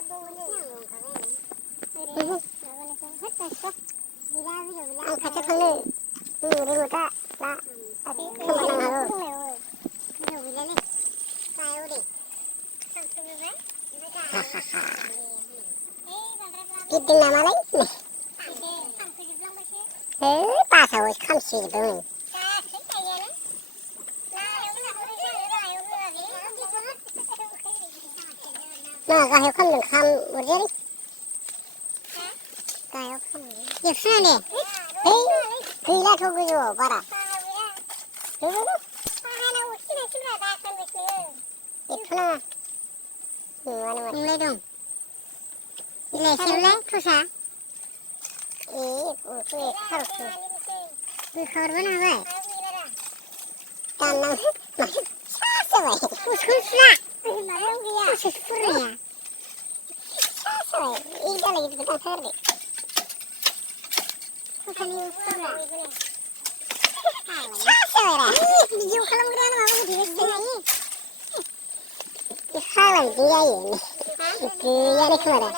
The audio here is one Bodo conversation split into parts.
आं खाथियाव थांनो रिमटा दा खोमानांगौ गिदिं नामालाय बासाव खामसिजोबदोंमोन मा गाहायाव खामदों खाम अरजायालै गाहायाव खामदों जोबस्राङा दे गैलाथ' गोजौआव बारा एथ'नाङा नुवानो माथो नोंलाय दं बिलाइ सेबलाय थसा खार'खो बोखारबाय नालाय दाननां माथो साजाबाय उसुखौसुला माबायाव गैया उसुसो फुरनाया साजाबाय एक दालाय गिदिरखौ दानखागारदो थसानि फुरना साजाबायरा भिडिअ खालामग्रायानो माबा होथेगासिनो हायो खालाम बिदि जायो गैयानो खोमा दा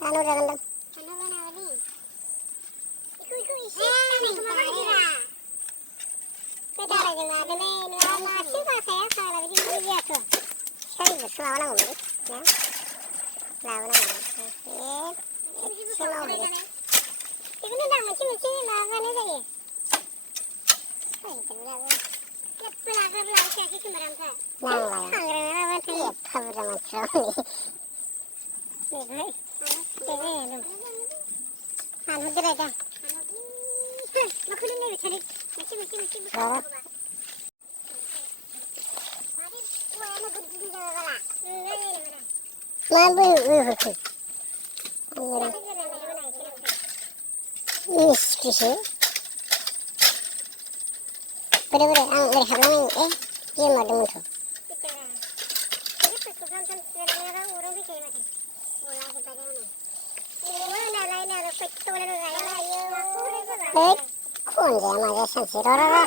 दानहरजागोनदां सारिबोसो माबानांगौमोनलै ना लाबोनांगौमोन एसे मावहैदो बेखौनो दा मोनसे माबानो जायो Boleh boleh, ang boleh hablang dia madung tu. Kau ni macam macam sensi rara.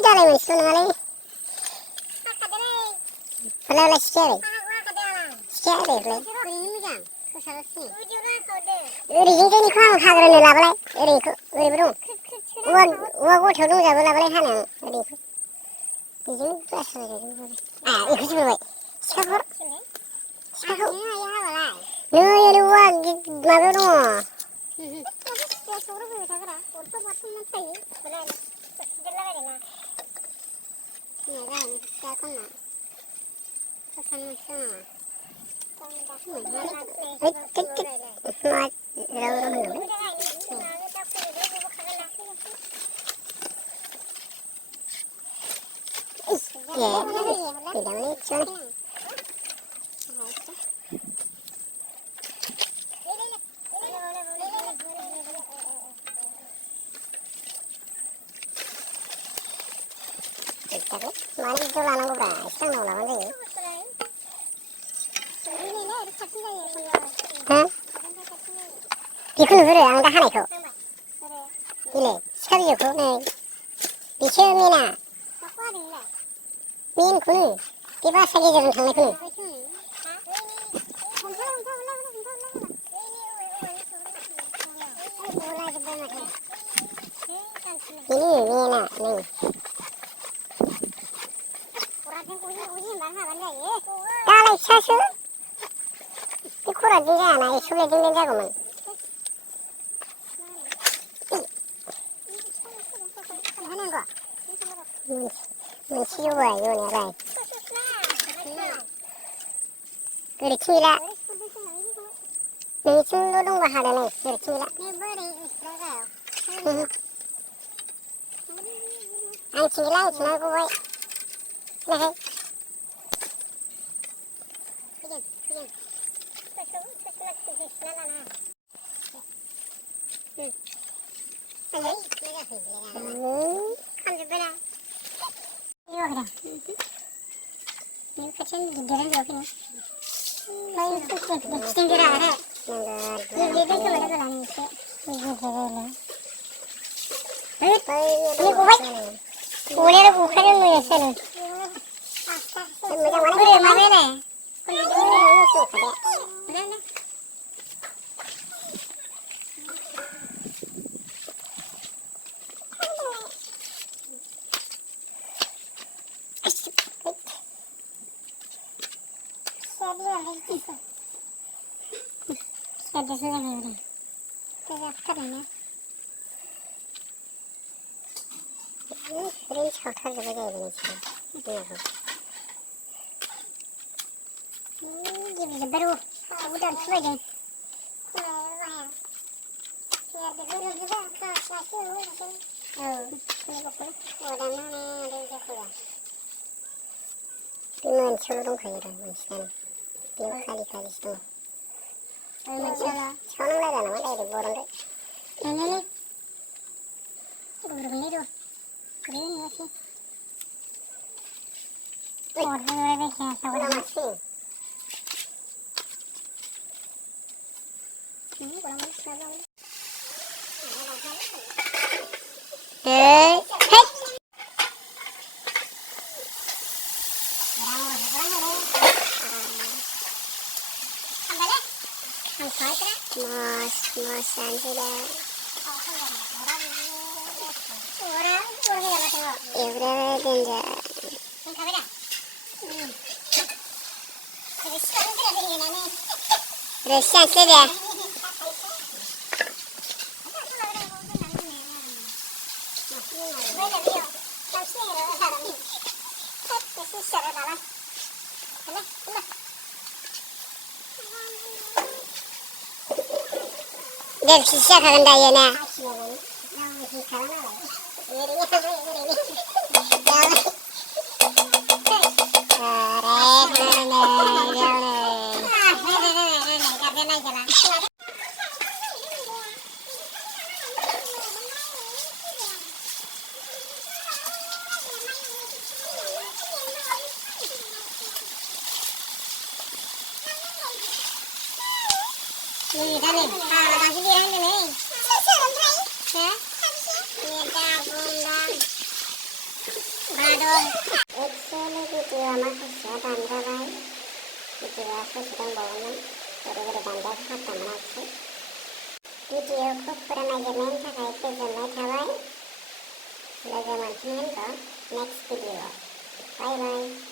Dalai mesti mana lagi? Kalau sekali, sekali boleh. Uri jadi ni kau hagran ni labalai, uri berung. Wah thadu jago labalai hana, uri. Jadi apa sahaja. Ikut juga. Siapa? Siapa? No, ya dua, mabrur. Mana itu lana gua, sekarang mau lawan lagi. Hah? Dikun beri, angka hana itu. Ini, sekarang juga nih. Bisa mina. Min kunu, tiba saja jalan tengah kunu. Ini mina, nih. Dalai sasu, dikurang juga, nah sulit dengan jagoan. Mencium ayo ni rai. Kercila. Mencium dulu bahada ni kercila. Ancila cina kuai. Nah. ini kecil gideran jauh ini. Lain kucing kira ada. Ini dia kemana jalan itu? Ini jalan. Ini kuat. Boleh lah bukan yang mana sih? Boleh mana ni? Boleh ni. Ada sudah ni. Terus apa ni? Ini छोटा जगह है ini sih. Ini baru. Udah sudah je. Dengan celurung kaya dah macam dia kali kali tu. Macam celurung lah nama dia borong deh. Ini borong ni tu. Keren masih. Borong ni siapa orang masih? Ini borong siapa? Hey. Mas sudah. Orang dengar. Resah sudah. Dia sisa kagan daya na. Ini dah ni. Dah sini dah ni. Ya. Ini dah bundang. Badon. Actually video amat susah banda baik. Video aku sedang bangun. Baru-baru banda khatam nak. Video aku pura measurement था कहीं पे जमा था भाई. लगा मालूम है तो next video. Bye bye.